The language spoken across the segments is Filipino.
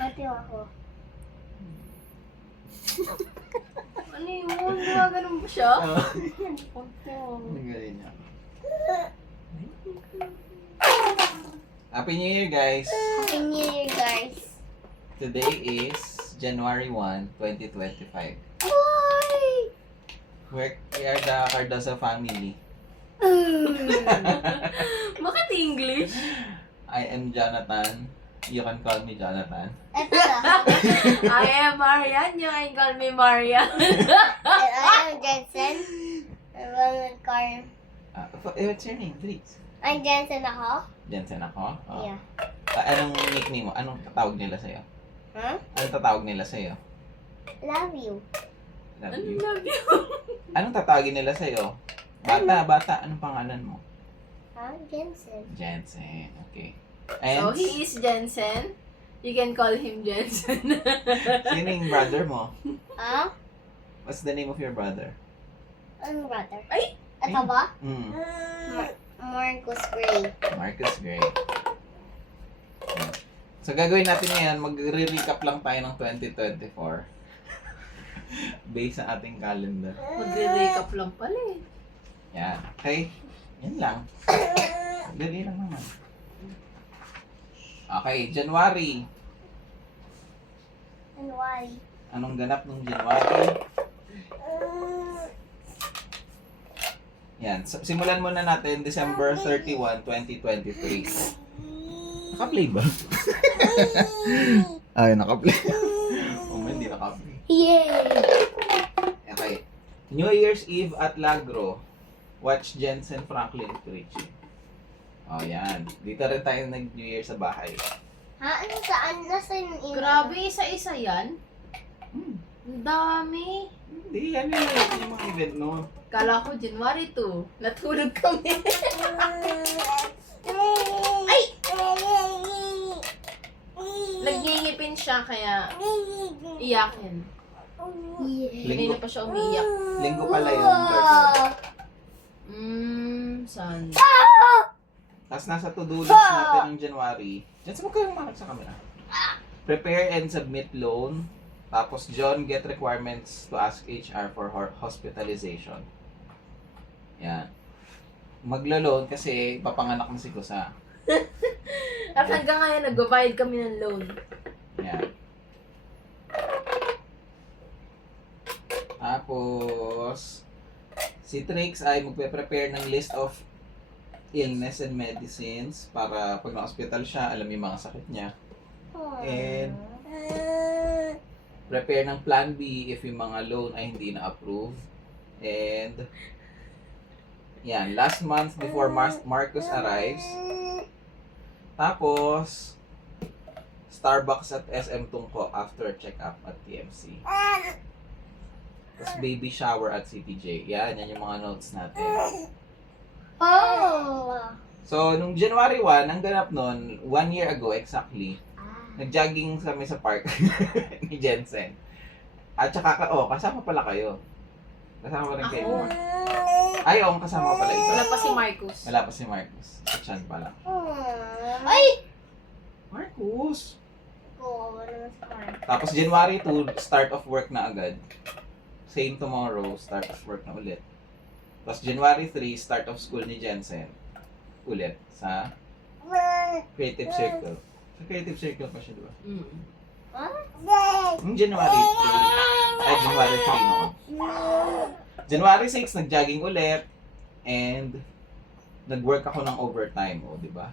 Pati ako. Ano yun? Gumaganon ba siya? Nagaling niya. Happy New Year, guys! Happy New Year, guys. Today is January 1, 2025. Why? We are the Cardosa family. Bakit English? I am Jonathan. You can call me Jonathan. Ito na. I am Marian. You can call me Marian. And I am Jensen. And one Carm. What's your name, please? I'm Jensen ako. Jensen ako? Oh. Yeah. Anong nickname mo? Anong tatawag nila sa'yo? Huh? Anong tatawag nila sa'yo? Love you. Love I you. love you. Anong tatawagin nila sa'yo? Bata. Anong pangalan mo? Huh? Jensen. Jensen. Okay. So, And he is Jensen. You can call him Jensen. sino yung brother mo? Huh? What's the name of your brother? Ano brother? Ay! Ito ba? Marcus Gray. Marcus Gray. Yan. So, gagawin natin ngayon, magre-recap lang tayo ng 2024. Based sa ating calendar. Magre-recap lang pala eh. Yan. Okay? Yan lang. Dali lang naman. Okay, January. And why? Anong ganap nung January? Yan. Simulan muna natin December 31, 2023. Naka-play ba? Ay, naka-play. Hindi naka-play. Yay! Okay. New Year's Eve at Lagro. Watch Jensen Franklin preaching. Oh, yan. Dito rin tayo nag-New Year sa bahay. Ha? Ano saan? Nasaan yung Grabe, isa-isa yan. Hmm. Ang dami. Hindi, yan yung mga event no. Kala ko January 2. Natulog kami. Ay! Nagngingipin siya kaya iyakin. Kanina pa siya umiiyak. Linggo pala yun. Saan? Tapos nasa to-do list natin ng January. Diyan sa magkayong mahal sa camera. Prepare and submit loan. Tapos John, get requirements to ask HR for hospitalization. Yan. Maglo-loan kasi papanganak na si Kusa. At hanggang ngayon, nagbabayad kami ng loan. Yan. Tapos, si Trix ay magpe-prepare ng list of illness and medicines para pag na-hospital siya, alam yung mga sakit niya. And prepare ng plan B if yung mga loan ay hindi na-approve. And yan, last month before Marcus arrives. Tapos Starbucks at SM Tungko after check-up at TMC. Tapos baby shower at CTJ. Yan yung mga notes natin. Oh! So, nung January 1, ang ganap nun, 1 year ago exactly, nag-jogging kami sa park ni Jensen. At saka, kasama pala kayo. Kasama rin kayo. Ay, kasama pala ito. Wala pa si Marcus. Wala pa si Marcus. Siyan pala. Ay! Marcus! Oo, naman sa car. Tapos January 2, start of work na agad. Same tomorrow, start of work na ulit. Tapos January 3, start of school ni Jensen. Ulit sa Creative Circle. Sa Creative Circle pa siya, di ba? Yung January 2, ay January 3 noon. January 6, nag-jogging ulit. And nag-work ako ng overtime, di ba?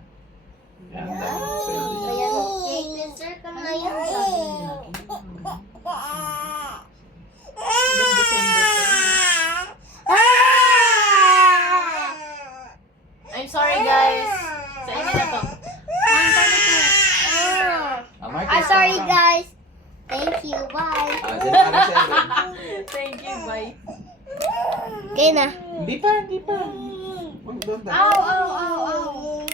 Yan, dami ng sweldo niya. Kaya creative circle na yan. Hanggang December pa. I'm sorry guys. Sa inyo na to. Marcus, I'm sorry guys. Thank you. Bye. January 7. Thank you, bye. Okay na. Hindi pa. Huwag doon tayo. Ow.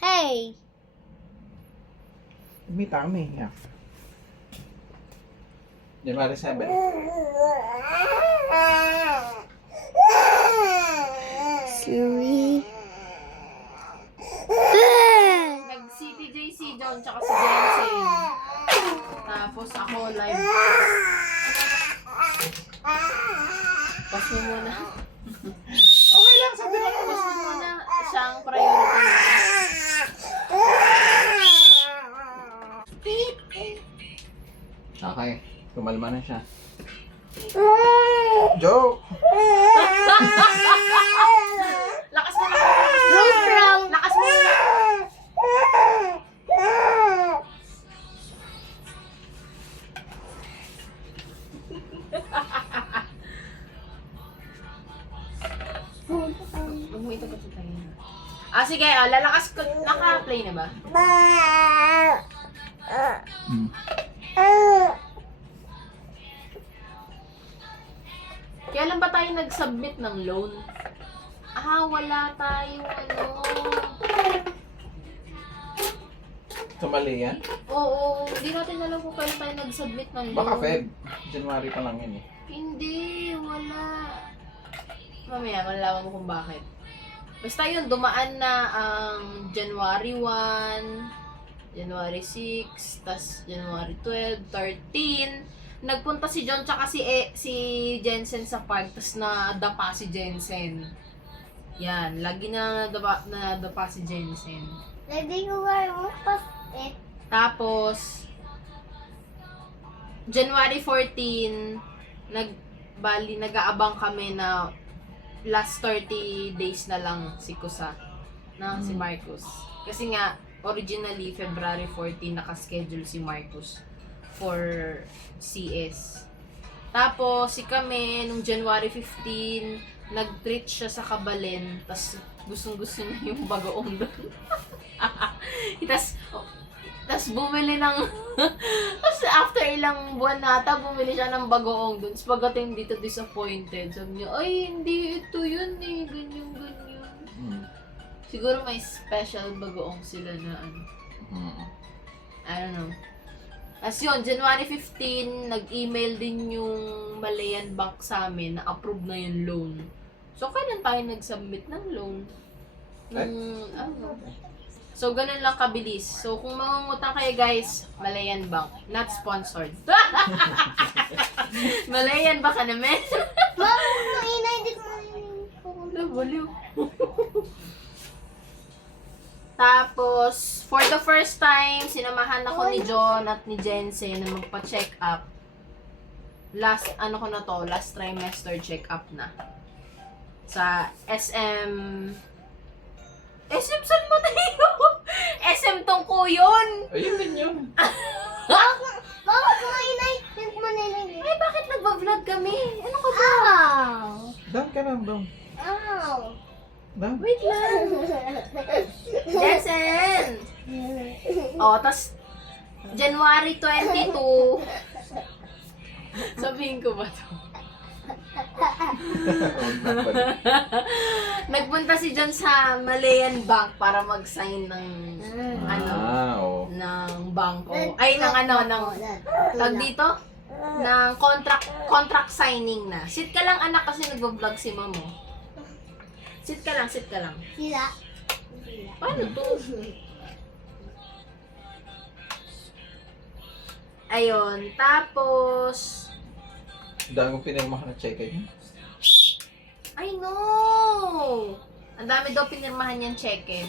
Hey. May tami. Yeah. January 7. Sorry. Nag-CTJ si John tsaka si Jensen. Tapos ako live. Pas mo muna. Okay lang, sabi lang ako. Pas mo muna. Siya ang priority. Okay, kumalma na siya. Joke! Lakas mo na. No from. Lakas mo na. Magmuito ka sa tayo. Sige, lalakas ko. Naka-play na ba? Kailan ba tayo nag-submit ng loan? Wala tayo Sumali yan? Oo, hindi natin alam kung kailan tayo nag-submit ng loan. Baka Feb. January pa lang yun eh. Hindi, wala. Mamaya, malalaman mo kung bakit. Basta yun, dumaan na ang January 1, January 6, tas January 12, 13. Nagpunta si John tsaka si Jensen sa park, tas nadapa si Jensen. Yan, lagi na nadapa si Jensen. Lagi ko mo pas eh. Tapos, January 14, nag-aabang kami na last 30 days na lang si Kusa na si Marcus. Kasi nga, originally, February 14, nakaschedule si Marcus for CS. Tapos, si kami, nung January 15, nag-treat siya sa Kabalen, tas gustong-gusto niya yung bagoong doon. tas bumili ng tas after ilang buwan nata bumili siya ng bagoong dun. Tapos pagdating dito disappointed. Sabi niya, ay hindi ito yun eh, ganyan. Siguro may special bagoong sila na ano. I don't know. As yun, January 15, nag-email din yung Malayan Bank sa amin na approve na yung loan. So, kailan tayo nag-submit ng loan? So, ganun lang kabilis. So, kung mangungutang kayo guys, Malayan Bank. Not sponsored. Malayan Bank ka naman. Mama, maingay din mo. Baliw. Tapos, for the first time, sinamahan ako ni John at ni Jensen na magpa-check up. Last trimester check up na. Sa SM saan mo tayo? SM Tungkuyon! Ayun din yun. Mama, maingay din mo nilig. Ay, bakit nagba-vlog kami? Ano ka ba? Down ka lang, down. Ow. Down. Wait lang. Jensen! Tas January 22. Sabihin ko ba to? Nagpunta si John sa Malayan Bank para mag-sign ng Oo. ng bangko. Ay, tag dito? Ng contract signing na. Sit ka lang anak kasi nagvo-vlog si mamo. Sit ka lang. Sila. Paano to? Ayun, tapos Dami mong pinirma ka na check-in yun. I know! Ang dami daw pinirmahan niyang cheque.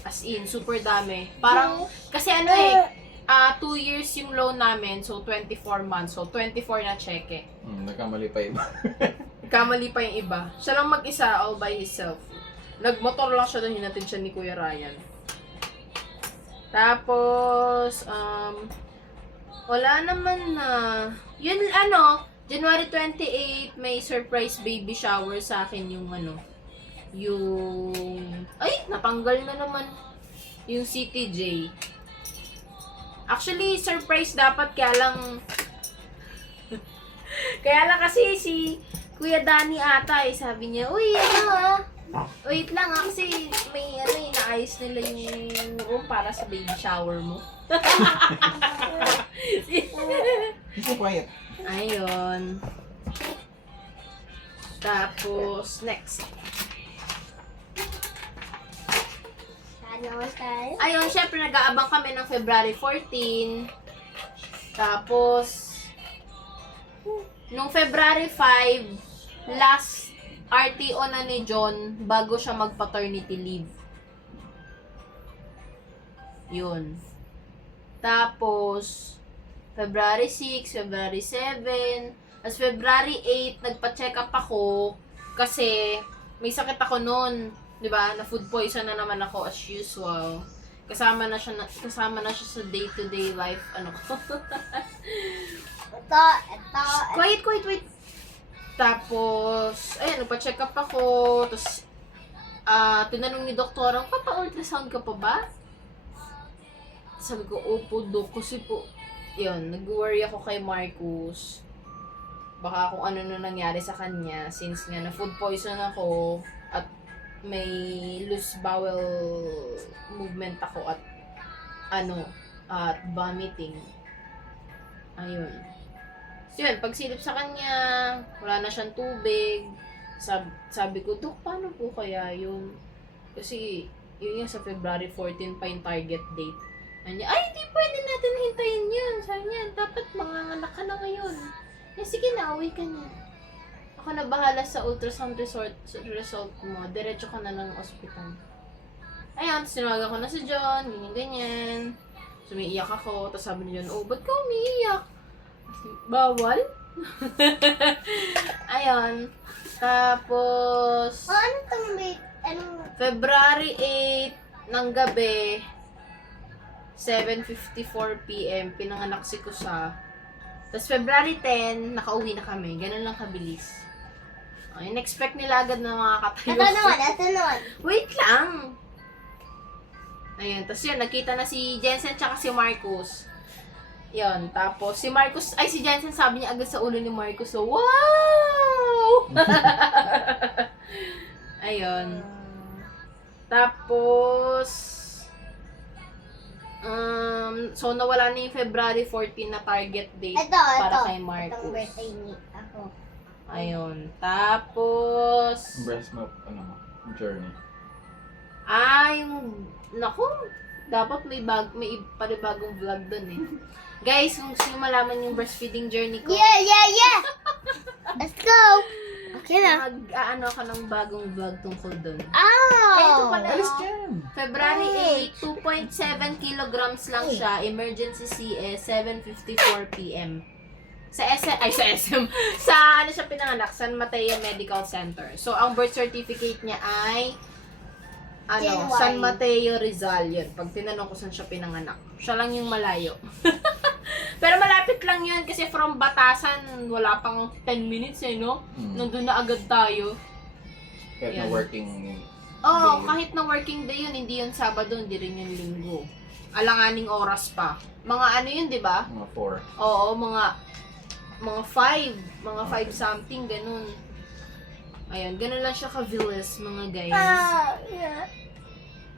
As in, super dami. Parang, kasi 2 years yung loan namin, so 24 months. So, 24 na cheque. Nagkamali pa iba. Kamali pa yung iba. Siya lang mag-isa, all by himself. Nagmotor lang siya doon, hinatid siya ni Kuya Ryan. Tapos, wala naman na. Yun, January 28, may surprise baby shower sa akin yung ay, natanggal na naman yung CTJ. Actually, surprise dapat, kaya lang kasi si Kuya Danny ata sabi niya, uy, wait lang kasi may inaayos nila yung room para sa baby shower mo. Be quiet. Ayun. Tapos, next. Ano tayo? Ayun, syempre nag-aabang kami ng February 14. Tapos, nung February 5, last RTO na ni John bago siya mag-paternity leave. Yun. Tapos, February 6, February 7, as February 8, nagpa-check up ako kasi may sakit ako noon. 'Di ba? Na food poison na naman ako as usual. Kasama na siya sa day-to-day life ano ko. Ito. Wait. Tapos, ayun, nagpa-check up ako. Tapos, tinanong ni doktora, papa-ultrasound ka pa ba? Sabi ko, opo, dok. Kasi po, yun, nag-worry ako kay Marcus. Baka kung ano na nangyari sa kanya. Since nga na food poison ako at may loose bowel movement ako at vomiting. Ayun. So yun, pagsilip sa kanya, wala na siyang tubig. Sabi ko, Dok, paano po kaya yun? Kasi, yun yung sa February 14 pa yung target date. Ay, hindi pwede natin hintayin yun. Sabi niya, dapat manganganak ka na ngayon. Sige na, uwi ka na. Ako na bahala sa ultrasound result mo. Diretso ka na ng ospital. Ayun, sinawagan ko na si John, ganyan-ganyan. Sumiiyak ako, tapos sabi ni John, ba't ka umiiyak? Bawal? Ayun. Tapos, Ano itong may... Anong... February 8 ng gabi, 7:54 PM, pinanganak si Kusa. Tapos February 10, nakauwi na kami. Ganun lang kabilis. Ay, in-expect nila agad na makakatayo. Ito naman. Wait lang! Ayun, tapos yun, nakita na si Jensen tsaka si Marcus. Yun, tapos si Marcus, si Jensen sabi niya agad sa ulo ni Marcus, so, wow! Ayun. Tapos, so nawala na yung February 14 na target date para kay Itong Marcus. birthday ni ako. Ayun. Tapos, Breast milk, journey. naku, dapat may panibagong vlog dun eh. Guys, kung gusto nyo malaman yung breastfeeding journey ko, Yeah! Let's go! Okay na. ako ng bagong vlog tungkol dun. Oh! Ito pala. Alis dyan! February 8, 2.7 kilograms lang siya. Emergency CS, 7:54 PM. Sa SM. Sa siya pinanganak? San Mateo Medical Center. So, ang birth certificate niya ay January. San Mateo Rizal yun. Pag tinanong ko saan siya pinanganak. Siya lang yung malayo. Pero malapit lang yun kasi from Batasan, wala pang 10 minutes no? Nandun na agad tayo. Kahit na Yan. working Oo, day. kahit na working day yun, hindi yun Sabado, hindi rin yun Linggo. Alanganing oras pa. Mga yun, di ba? Mga 4. Oo, mga 5. Mga 5 something, ganun. Ayun, ganun lang siya ka-villains, mga guys. Yeah.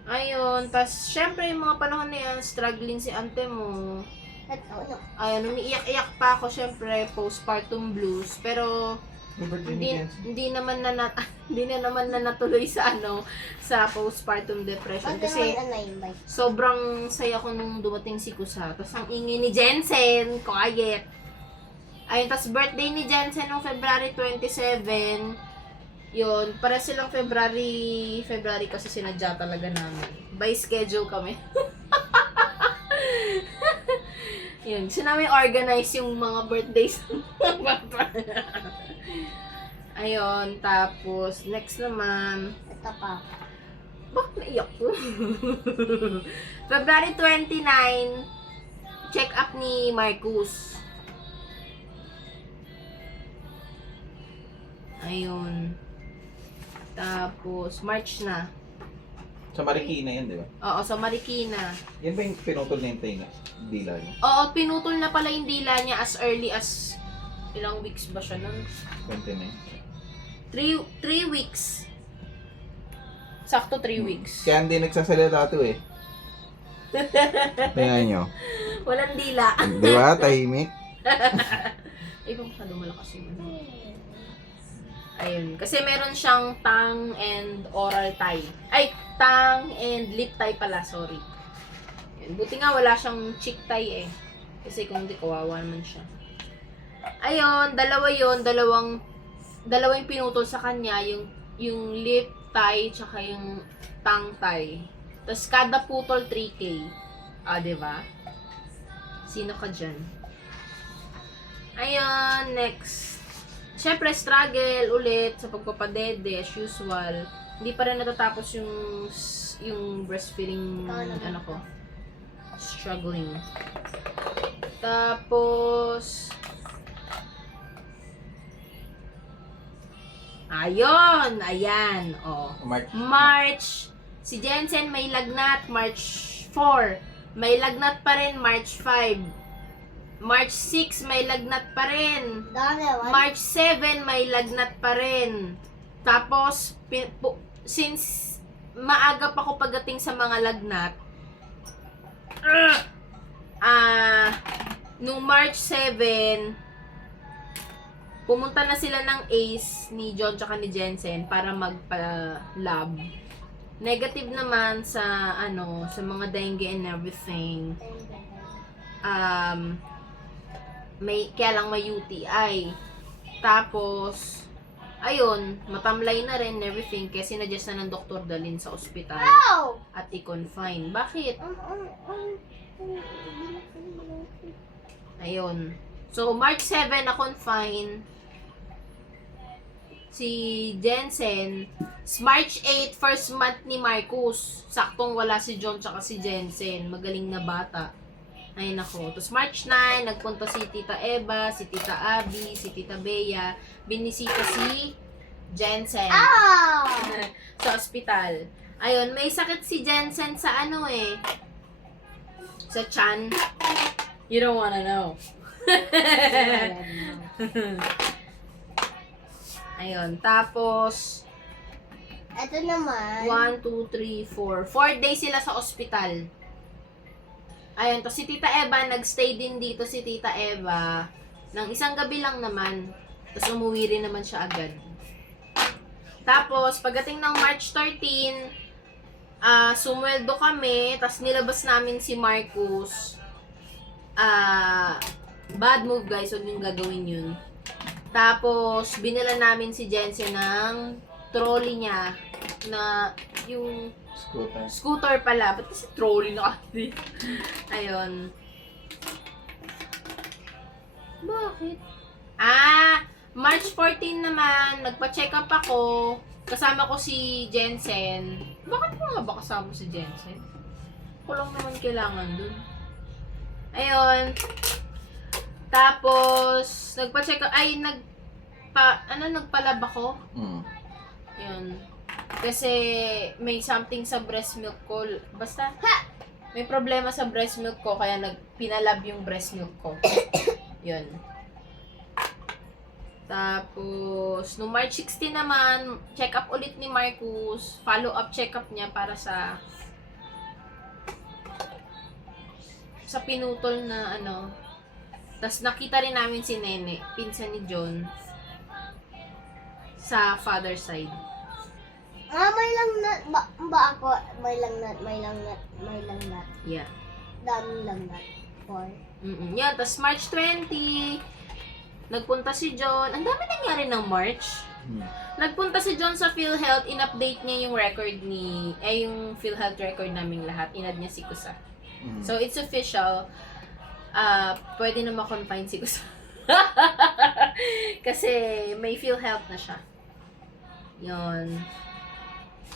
Ayun, tas syempre yung mga panahon na yan, struggling si ante mo. Ayun, umiiyak-iyak pa ako, syempre, postpartum blues. Pero, hindi naman na natuloy sa sa postpartum depression. Kasi, sobrang saya ko nung dumating si Kusa. Tapos, ang ingay ni Jensen, quiet. Ayun, tas birthday ni Jensen nung February 27. Yun, para silang February kasi sinadya talaga namin. By schedule kami. Yun, gusto namin organize yung mga birthdays. Ayun, tapos, next naman. Ito pa. Bakit naiyak ko? February 29, check up ni Marcus. Ayun. Tapos, March na. Sa Marikina yan, di ba? Oo, sa Marikina. Yan ba yung pinutol na yung tenga? Dila niya? Oo, pinutol na pala yung dila niya as early as ilang weeks ba siya nun? 29. 3 weeks. Sakto 3 weeks. Kaya hindi nagsasalita ito eh. Tingnan nyo. Walang dila. Di ba? Tahimik. Ay, kung masyado malakas yung ano. Ayun. Kasi meron siyang tongue and oral tie. Ay, tongue and lip tie pala, sorry. Ayun. Buti nga wala siyang cheek tie eh. Kasi kung hindi, kawawa naman siya. Ayun, dalawa yun. Dalawa yung pinutol sa kanya. Yung lip tie, tsaka yung tongue tie. Tapos kada putol, 3K. Ah, diba? Sino ka dyan? Ayun, next. Siyempre, struggle ulit sa pagpapadede as usual. Hindi pa rin natatapos yung breastfeeding, ano ko. Struggling. Tapos, ayun, ayan, oh. March, si Jensen may lagnat, March 4. May lagnat pa rin, March 5. March 6, may lagnat pa rin. March 7, may lagnat pa rin. Tapos, since maaga pa ko pagdating sa mga lagnat, nung March 7, pumunta na sila ng ACE ni John tsaka ni Jensen para magpa-lab. Negative naman sa sa mga dengue and everything. Kaya lang may UTI. Tapos, ayun, matamlay na rin and everything kaya sinadjust na ng doktor dalhin sa ospital at i-confine. Bakit? Ayun. So, March 7 na confine si Jensen. March 8, first month ni Marcus. Saktong wala si John tsaka si Jensen. Magaling na bata. Ay nako. Tapos March 9, nagpunta si Tita Eva, si Tita Abby, si Tita Bea. Binisita si Jensen sa ospital. Ayun, may sakit si Jensen sa sa tiyan. You don't wanna know. Ayun, tapos Ito naman. 1, 2, 3, 4. 4 days sila sa ospital. Ayun, tapos si Tita Eva, nagstay din dito si Tita Eva ng isang gabi lang naman. Tapos umuwi rin naman siya agad. Tapos, pagdating ng March 13, sumweldo kami, tapos nilabas namin si Marcus. Bad move guys, huwag yung gagawin yun. Tapos, binila namin si Jensen ng trolley niya na yung scooter pala. Ba't kasi trolley na kasi? Ayun. Bakit? March 14 naman, nagpa-check up ako. Kasama ko si Jensen. Bakit mo nga ba kasama si Jensen? Ako lang naman kailangan dun. Ayun. Tapos, nagpa-check up, nagpalab ako. Yun. Kasi, may something sa breast milk ko. Basta, may problema sa breast milk ko, kaya pinalab yung breast milk ko. Yun. Tapos, no March 16 naman, check up ulit ni Marcus. Follow-up check up niya para sa pinutol na Tapos nakita rin namin si Nene, pinsan ni John, sa father side. May langnat ba ako? May langnat. Yeah. Daming langnat. 4. Yan, tapos March 20, nagpunta si John. Ang dami nangyari ng March. Nagpunta si John sa PhilHealth, in-update niya yung record yung PhilHealth record naming lahat. Inad niya si Kusa. So, it's official. Pwede na ma-confine si Kusa. Kasi may PhilHealth na siya. Yun.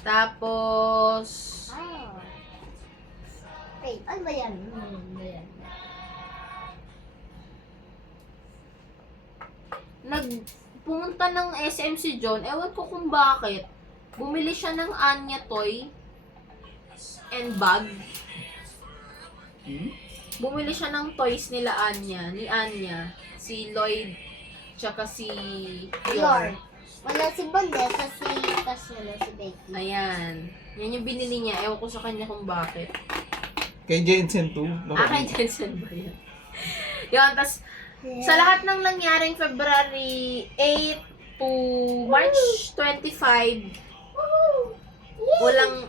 Tapos, Wait, ano ba yan? Nagpunta ng SM si John. Ewan ko kung bakit. Bumili siya ng Anya toy and bag. Bumili siya ng toys ni Anya. Si Lloyd, tsaka si Yor. Wala si Bandeta, si Becky. Ayan. Yan yung binili niya. Ewan ko sa kanya kung bakit. Kay Jensen too. Kay Jensen ba yan? Yun, tas Sa lahat ng nangyaring February 8 to March 25,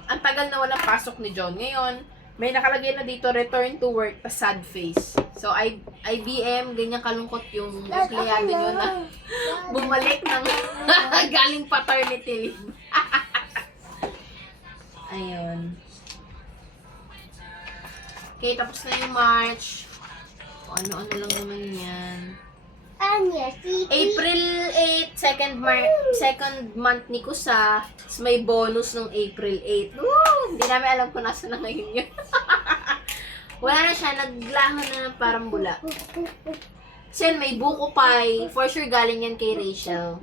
ang tagal na walang pasok ni John. Ngayon, may nakalagay na dito, return to work, pa sad face. So, IBM, ganyan kalungkot yung empleyado nyo na bumalik ng galing paternity leave. Ayun. Okay, tapos na yung March. O, ano-ano lang naman yan. Anya, April 8, second month ni Kusa. Tapos may bonus nung April 8. Woo! Hindi namin alam kung nasa na ngayon yun. Wala na siya, naglaho na ng parang bula. Kasi yan, may buko pie. For sure galing yan kay Rachel.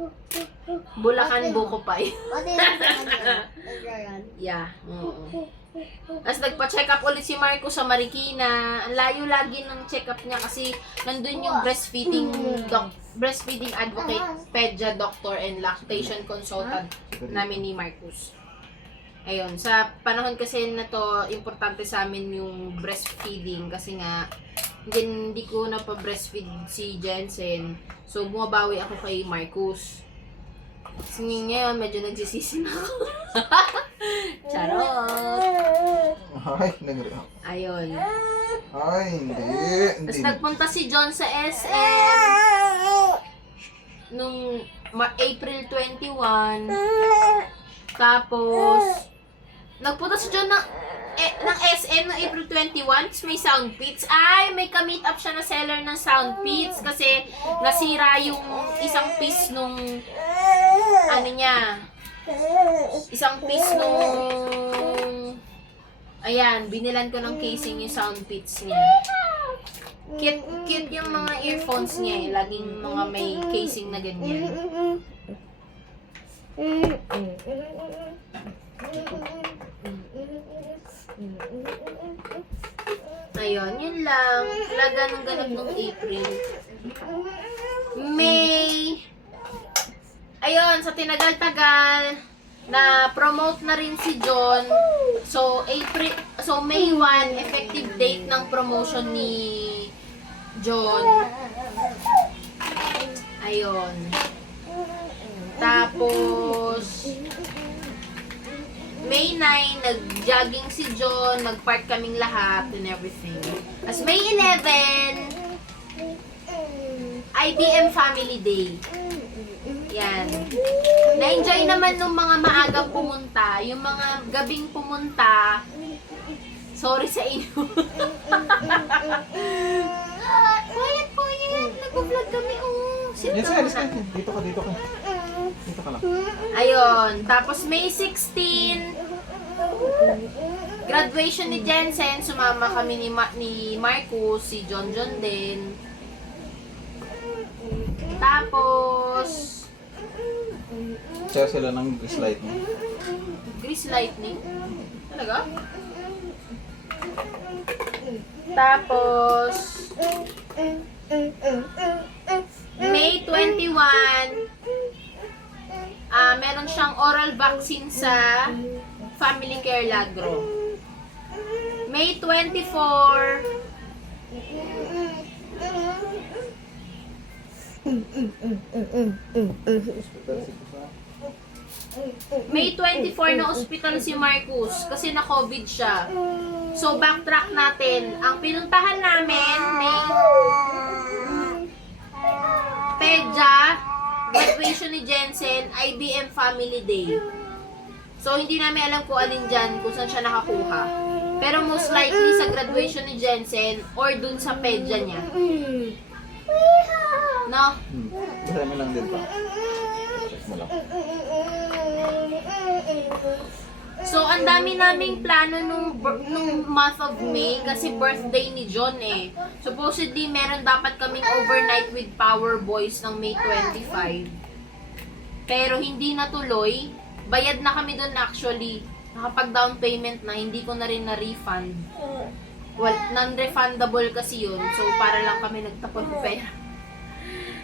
Bulacan buko pie. What is it? Yeah. Oo. Tapos nagpa-check up ulit si Marco sa Marikina. Ang layo lagi ng check up niya kasi nandun yung breastfeeding advocate, pedja doctor, and lactation consultant namin ni Marcus. Ayun, sa panahon kasi na to, importante sa amin yung breastfeeding kasi nga hindi ko na pa-breastfeed si Jensen. So, bumabawi ako kay Marcus. Kasi ngayon, medyo nagsisisi na ako. Charot! Ay, Ayun. Ay, hindi. Tapos nagpunta si John sa SM nung April 21. Tapos, nagpunta si John ng SM noong April 21. Tapos may sound pits. Ay, may ka-meet up siya na seller ng sound pits kasi nasira yung isang piece nung ano niya. Isang piece nung ayan, binilan ko ng casing yung sound pits niya. Cute yung mga earphones niya eh. Laging mga may casing na ganyan. Ayun, yun lang. Wala ganong ganap nung April. May ayun, sa tinagal-tagal na promote na rin si John. So May 1 effective date ng promotion ni John. Ayun. Tapos May 9 nag-jogging si John, nag-park kaming lahat and everything. As May 11 IBM Family Day. Yan. Na-enjoy naman nung mga maagang pumunta. Yung mga gabing pumunta, sorry sa inyo. Quiet. Nag-vlog kami. Sit Yes, down yes, na. dito ka. Dito ka lang. Ayun. Tapos May 16, graduation ni Jensen. Sumama kami ni Marcus, si John din. Tapos Share sila ng grease light mo. Grease lightning. Talaga? Tapos May 21 meron siyang oral vaccine sa Family Care Lagro. May 24 May 24 na ospital si Marcus kasi na-COVID siya. So, backtrack natin. Ang pinuntahan namin, may pedja, graduation ni Jensen, IBM Family Day. So, hindi namin alam kung alin dyan, kung saan siya nakakuha. Pero most likely sa graduation ni Jensen or dun sa pedja niya. No? Marami lang din pa. Check mo lang. So, ang dami naming plano nung month of May kasi birthday ni John eh. Supposedly, meron dapat kaming overnight with Power Boys ng May 25. Pero hindi natuloy. Bayad na kami doon actually. Nakapag-down payment na, hindi ko na rin na-refund. Well, non-refundable kasi yun. So, para lang kami nagtapon pera.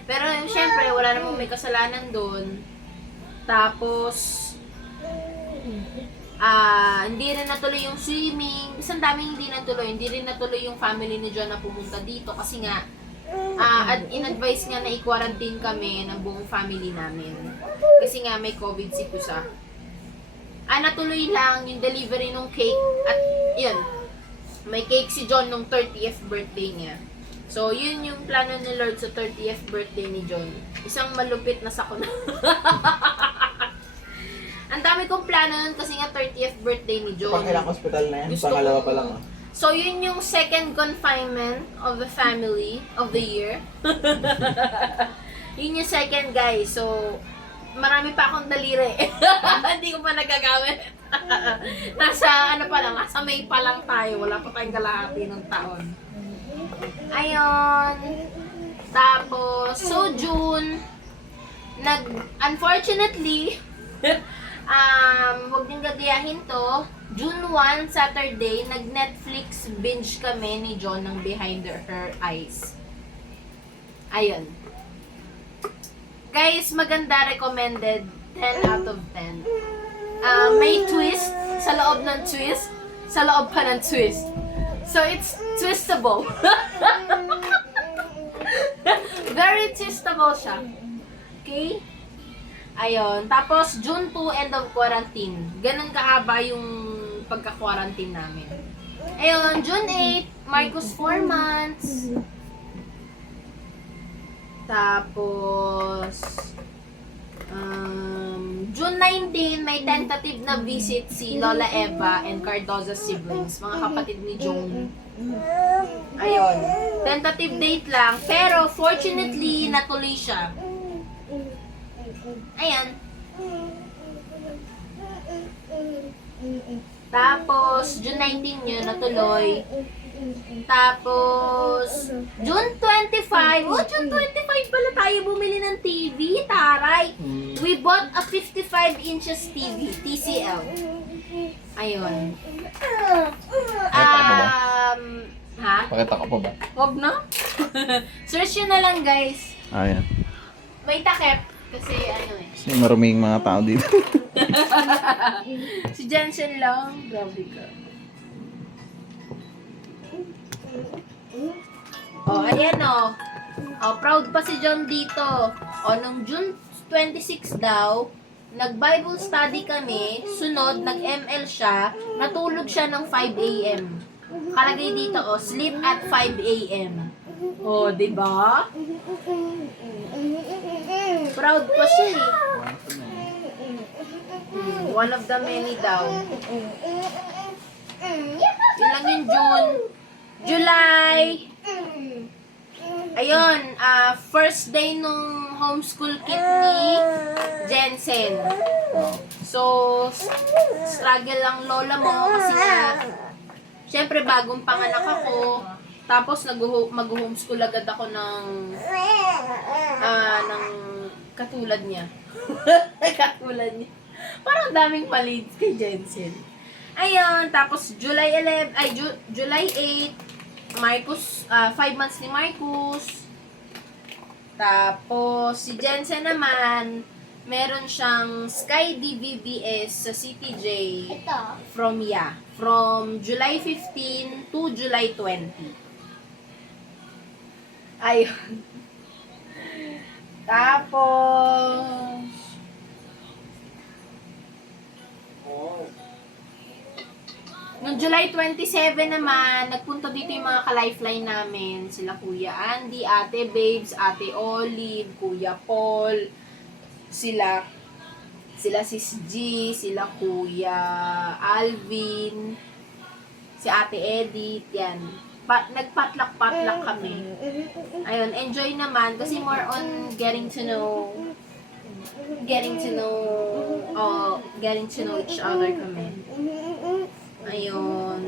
Pero, syempre, wala namang may kasalanan doon. Tapos, hindi rin natuloy yung swimming. Isang daming hindi natuloy. Hindi rin natuloy yung family ni John na pumunta dito kasi nga At in-advise nga na i-quarantine kami ng buong family namin. Kasi nga may COVID si Kusa. Natuloy lang yung delivery ng cake at yun, may cake si John nung 30th birthday niya. So, yun yung plano ni Lord sa 30th birthday ni John. Isang malupit na sakuna. Ang dami kong plano nun kasi nga 30th birthday ni John. Pang ilang hospital na yan? Gusto Pangalawa ko- pa lang. So, yun yung second confinement of the family of the year. Yun yung second, guys. So, marami pa akong daliri. Hindi ko pa nagagamit. Nasa, ano pa lang, nasa May pa lang tayo. Wala pa tayong kalahati ng taon. Ayun. Tapos, so June, unfortunately, huwag din gagayahin to. June 1, Saturday, nag-Netflix binge kami ni John ng Behind Her Eyes. Ayun. Guys, maganda, recommended. 10 out of 10. May twist sa loob ng twist. Sa loob pa ng twist. So, it's twistable. Very twistable siya. Okay? Ayun. Tapos, June 2, end of quarantine. Ganun kahaba yung pagka-quarantine namin. Ayun, June 8, Marcos 4 months. Tapos, June 19, may tentative na visit si Lola Eva and Cardoza siblings, mga kapatid ni Jong. Ayun. Tentative date lang, pero fortunately, natuloy siya. Ayan. Tapos, June 19 yun, natuloy. Tapos, June 25, June 25 pala tayo bumili ng TV, taray. We bought a 55 inches TV, TCL. Ayun. Ha? Pakita ko pa ba? Huwag na. Search yun na lang, guys. Ayan. May takip. Kasi ano eh. Kasi maruming mga tao dito. Si Jensen lang. Grabe ka. Ayan o. Proud pa si John dito. Nung June 26 daw, nag-Bible study kami. Sunod, nag-ML siya. Natulog siya ng 5 a.m. Kalagay dito sleep at 5 a.m. Diba? Proud pa siya eh. One of the many daw. Yun lang yung June. July. Ayun, first day nung homeschool kit ni Jensen. So, struggle lang lola mo kasi nga, syempre bagong panganak ako. Tapos mag-homeschool agad ako ng katulad niya. Katulad niya. Parang daming mali kay Jensen. Ayun, tapos July 8, Marcus, 5 months ni Marcus. Tapos si Jensen naman, meron siyang Sky DVBS sa CTJ Ito. from July 15 to July 20. Ayun. Tapos, noong July 27 naman, nagpunta dito yung mga ka-lifeline namin. Sila Kuya Andy, Ate Babes, Ate Olive, Kuya Paul, sila Sis G, sila Kuya Alvin, si Ate Edith, yan. Nagpatlak-patlak kami. Ayun, enjoy naman kasi more on getting to know each other kami. Ayun.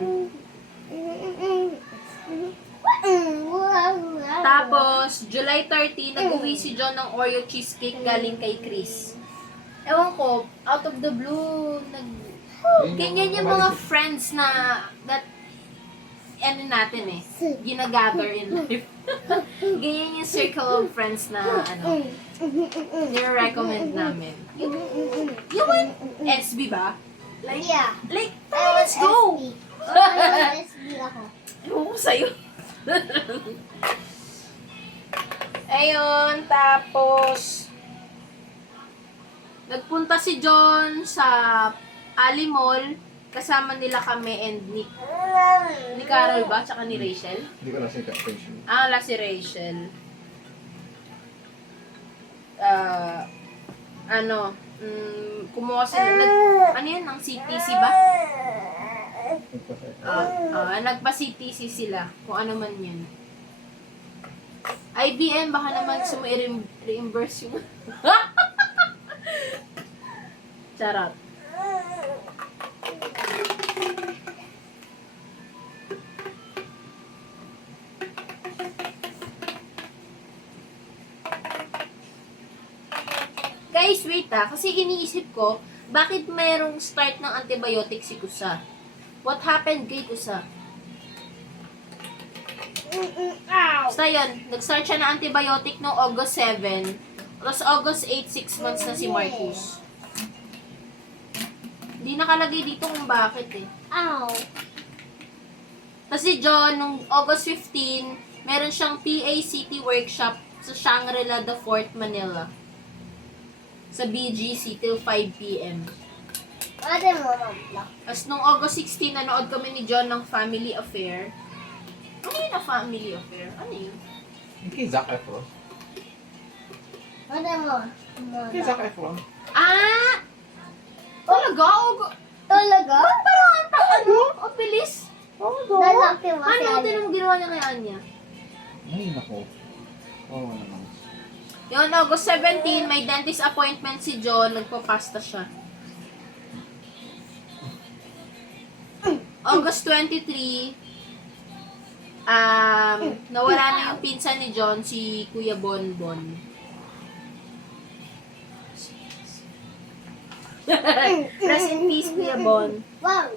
Tapos, July 30, nag-uwi si John ng Oreo cheesecake galing kay Chris. Ewan ko, out of the blue, ganyan yung mga friends na natin eh, ginagather in life. Ganyan yung circle of friends na nire-recommend namin. You want SB ba? Like, Yeah. let's go! SB ako. Ewan ko sa'yo. Ayun, tapos nagpunta si John sa Ali Mall. Kasama nila kami and ni Carol ba? Tsaka ni Rachel? Hindi ko lang si Rachel. Ah, wala si Rachel. Kumuha sila. Ano yun? Ang CTC ba? Nagpa-CTC sila. Kung ano man yun. IBM, baka naman gusto mo i-reimburse yung... Charot. Guys, wait kasi iniisip ko, bakit mayroong start ng antibiotic si Kusa? What happened kay Kusa? Basta yun, nag-start siya ng antibiotic noong August 7. Tapos August 8, 6 months na si Marcus. Hindi nakalagay dito kung bakit eh. Ow. Tapos si John, nung August 15, meron siyang PACT workshop sa Shangri-La The Fort, Manila. Sa BGC till 5 p.m. Ate mo, mama. Tapos nung August 16, nanood kami ni John ng Family Affair. Ano yun na Family Affair? Ano yun? Kay Zac Efron. Ate mo. Kay Zac Efron. Ah! Talaga? Talaga? Parang ano? Ang bilis. Lalaki mo. Ano? Tignan mo ginawa niya kay Anya. Ay, nako. Oo naman. Yun, August 17, may dentist appointment si John. Nagpa-pasta siya. August 23, nawala na yung pinsan ni John, si Kuya Bonbon. Rest in peace, Kuya Bon. Wow.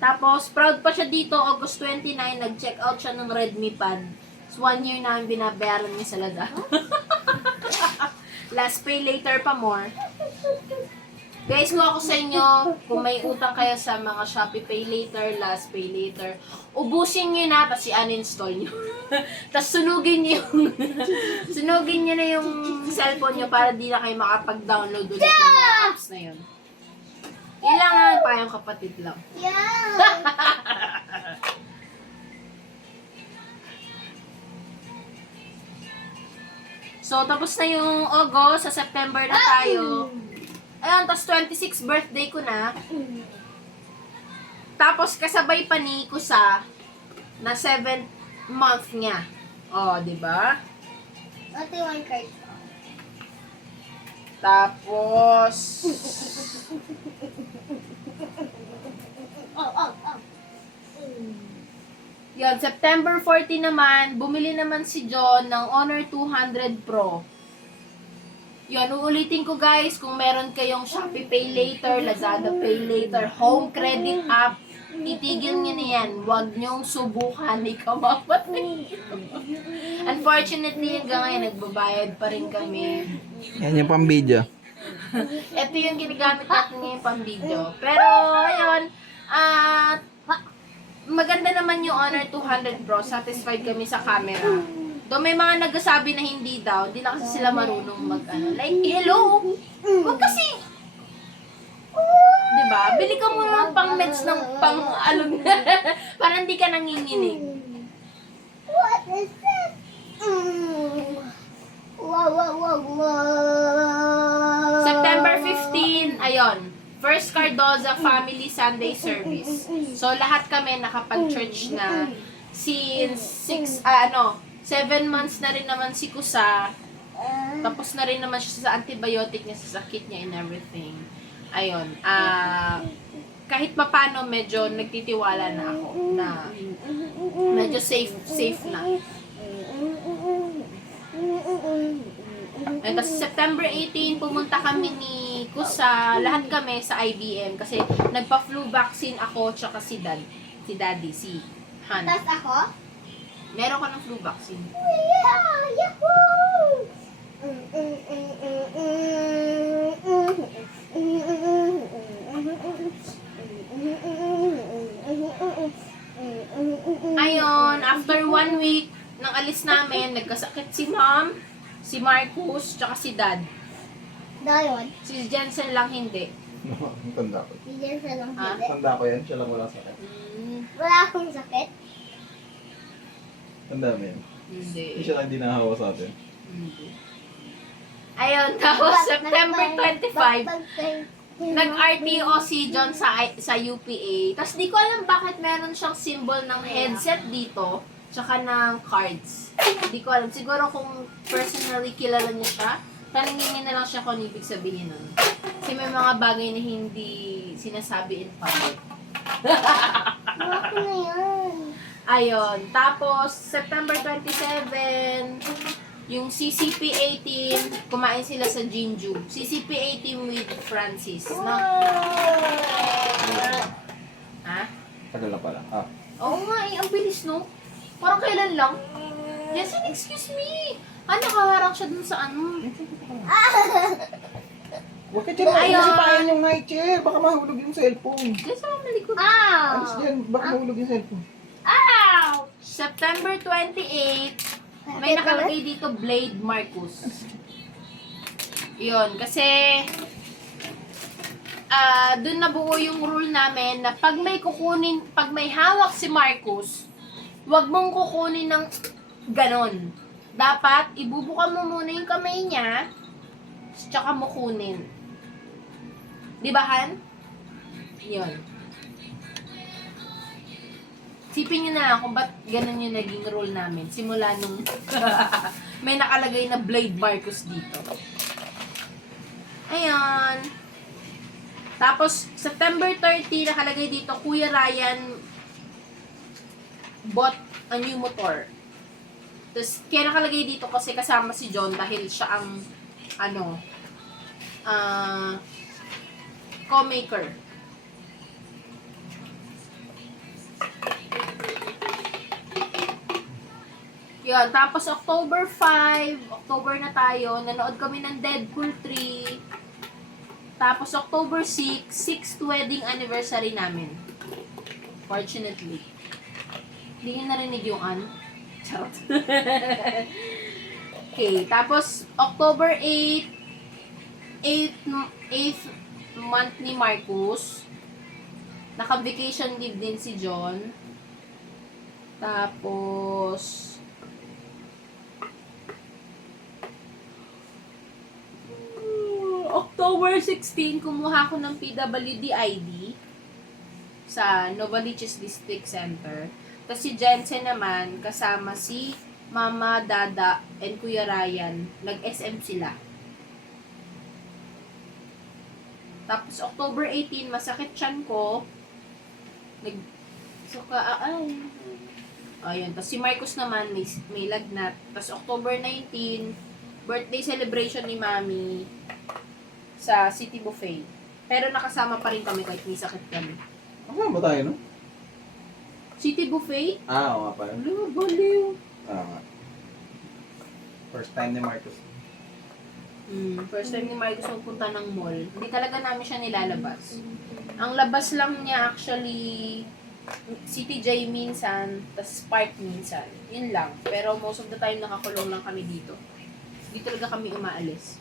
Tapos, proud pa siya dito, August 29, nag-check out siya ng Redmi Pad. So, 1 year namin binabayaran niya sa Lada. Last pay later pa more. Guys, kung ako sa inyo, kung may utang kayo sa mga Shopee Pay Later, Last Pay Later, ubusin nyo na, tapos i-uninstall nyo. Tapos sunugin nyo na yung cellphone nyo para di na kayo makapag-download ulit yung mga apps na yun. Kailangan pa yung kapatid lang. Yeah. So, tapos na yung August, sa September na tayo. Ayun, tapos 26 birthday ko na. Tapos, kasabay pa ni Kusa na 7th month niya. Oh, di ba? Ate, one card. Tapos, Oh. yun, September 14 naman, bumili naman si John ng Honor 200 Pro. Yun, uulitin ko guys, kung meron kayong Shopee Pay Later, Lazada Pay Later, Home Credit App, itigil nyo na yan. Huwag nyong subukan, ikaw mapatay. Unfortunately, hanggang ngayon, nagbabayad pa rin kami. Yan yung pang-video. Ito yung ginagamit natin ngayon pang video. Pero, ayun, maganda naman yung Honor 200 Pro. Satisfied kami sa camera. Though may mga nagsasabi na hindi daw, hindi na kasi sila marunong like, hello! Huwag kasi, diba? Bili ka muna ng pang-meds ng pang-alum para hindi ka nanginginig. What is this? Wow. September 15, ayun. First Cardoza Family Sunday Service. So, lahat kami nakapag-church na since 7 months na rin naman si Kusa. Tapos na rin naman siya sa antibiotic niya, sa sakit niya and everything. Ayun. Kahit papano medyo nagtitiwala na ako na medyo safe na. And tapos September 18, pumunta kami ni Kusa, lahat kami sa IBM kasi nagpa-flu vaccine ako tsaka si Daddy, si Han. Tapos ako? Meron ka ng flu vaccine. Yeah! Yahoo! Ayun, after 1 week ng alis namin, nagkasakit si mom, si Marcus, tsaka si dad. Diamond. Si Jensen lang hindi. Tanda ko. Bigyan sa lang Ah? hindi. Tanda ko yan. Siya lang wala sakit. Wala akong sakit. Tanda mo yan. Hindi. Siya lang hindi nahawa sa atin. Hindi. Ayun, tapos September 25, nag-RTO si John sa UPA. Tapos di ko alam bakit meron siyang symbol ng headset dito, tsaka ng cards. Di ko alam. Siguro kung personally kilala niya siya, tanungin na lang siya kung ano ibig sabihin nun. Kasi may mga bagay na hindi sinasabi in public. Ako na yan. Ayun. Tapos, September 27, yung CCP-18, kumain sila sa Jinju. CCP-18 with Francis. No? Ha? Tagal na pala. Ah. Oo nga eh, ang bilis no? Parang kailan lang? Yes, excuse me. Nakaharang siya dun sa ano. Huwag ka dyan. Ayun. Masipain yung high chair. Baka mahulog yung cellphone. Diyan sa malikot. Alis Ow! dyan. Baka mahulog yung cellphone. Ow! September 28, may nakalagay dito Blade Marcus. Yun, kasi dun nabuo yung rule namin na pag may hawak si Marcus, wag mong kukunin ng ganon. Dapat, ibubuka mo muna yung kamay niya, tsaka mo kunin. Di ba, Han? Yun. Sipin nyo na lang kung ba't ganun yung naging rule namin. Simula nung may nakalagay na Blade Marcus dito. Ayan. Tapos, September 30, nakalagay dito, Kuya Ryan bought a new motor. Tapos, kaya nakalagay dito kasi kasama si John dahil siya ang, co-maker. Yun, tapos October 5, October na tayo, nanood kami ng Deadpool 3. Tapos October 6, 6th wedding anniversary namin. Fortunately. Hindi nyo narinig yung Charot. Okay, tapos October 8, 8th month ni Marcus. Naka-vacation leave din si John. Tapos October 16, kumuha ko ng PWD ID sa Novaliches District Center. Tapos si Jensen naman, kasama si Mama, Dada, and Kuya Ryan, nag-SM sila. Tapos October 18, masakit tiyan ko. Ayun. Tapos si Marcus naman, may lagnat. Tapos October 19, birthday celebration ni Mami sa City Buffet. Pero nakasama pa rin kami kahit may sakit kami. Ano ba tayo, no? City Buffet? Oo nga pala. Baliw. nga. First time ni Marcus. First time ni Marcus magpunta ng mall. Hindi talaga namin siya nilalabas. Ang labas lang niya actually, City J minsan, tas Park minsan. Yun lang. Pero most of the time nakakulong lang kami dito. Hindi talaga kami umaalis.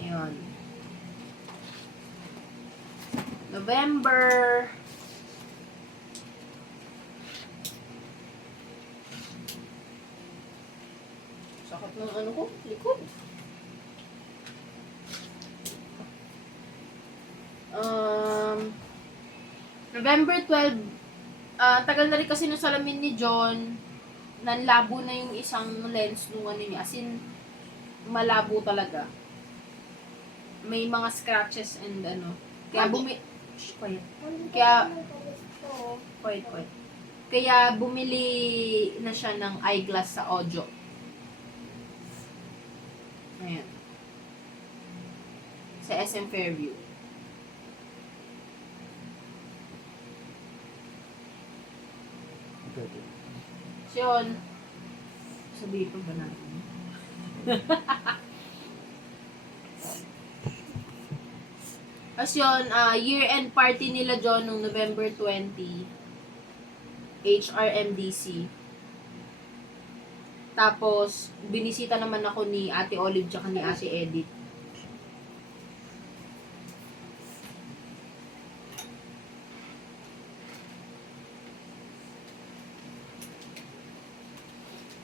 Ayun. November. Sakit ng ano ko, likod. November 12, tagal na rin kasi nung salamin ni John, nanlabo na yung isang lens nung ano niya, as in, malabo talaga. May mga scratches and ano. Kaya Shh, quiet. Quiet. Kaya bumili na siya ng eyeglass sa Audio. Ayan. Sa SM Fairview. Okay. So yun. Sabihin pa ba natin? As yun, year-end party nila John nung November 20. HRMDC. Tapos, binisita naman ako ni Ate Olive tsaka ni Ate Edith.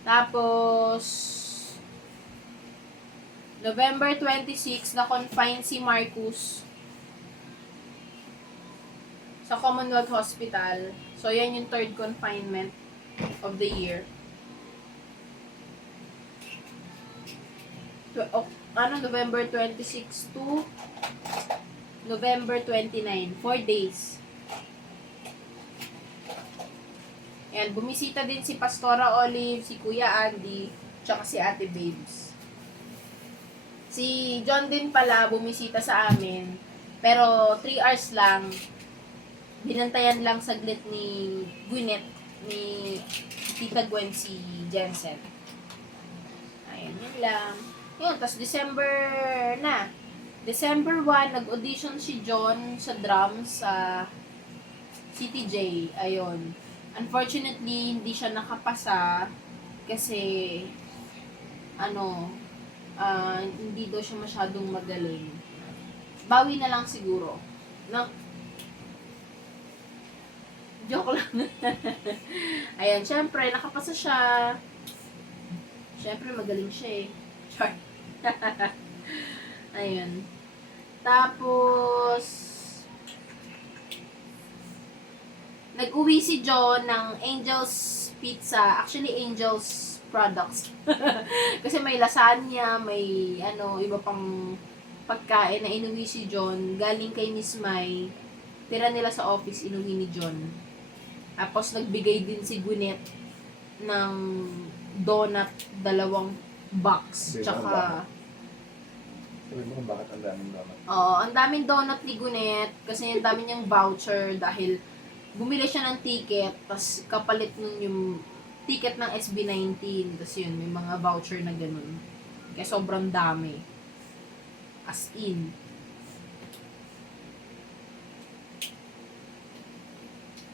Tapos, November 26, na-confine si Marcus sa Commonwealth Hospital. So, yan yung third confinement of the year. November 26 to November 29. 4 days. Ayan, bumisita din si Pastora Olive, si Kuya Andy, tsaka si Ate Babes. Si John din pala bumisita sa amin, pero 3 hours lang. Binantayan lang saglit ni Gwyneth, ni Tita Gwen, si Jensen. Ayan, yun lang. Yun, tapos December na. December 1, nag-audition si John sa drums sa CTJ. Ayun. Unfortunately, hindi siya nakapasa kasi hindi daw siya masyadong magaling. Bawi na lang siguro. No? Joke lang. Ayan, syempre, nakapasa siya. Syempre, magaling siya eh. Char. Ayun. Tapos, nag-uwi si John ng Angel's Pizza. Actually, Angel's products. Kasi may lasagna, may iba pang pagkain na inuwi si John. Galing kay Miss Mai. Tira nila sa office, inuwi ni John. Tapos, nagbigay din si Gwyneth ng donut, 2 box. Tsaka, Sabi mo kung bakit ang daming donut. oo, ang daming donut ni Gwyneth. Kasi ang dami niyang voucher dahil bumili siya ng ticket, tas kapalit nun yung ticket ng SB19, tas yun, may mga voucher na ganun. Kaya sobrang dami. As in.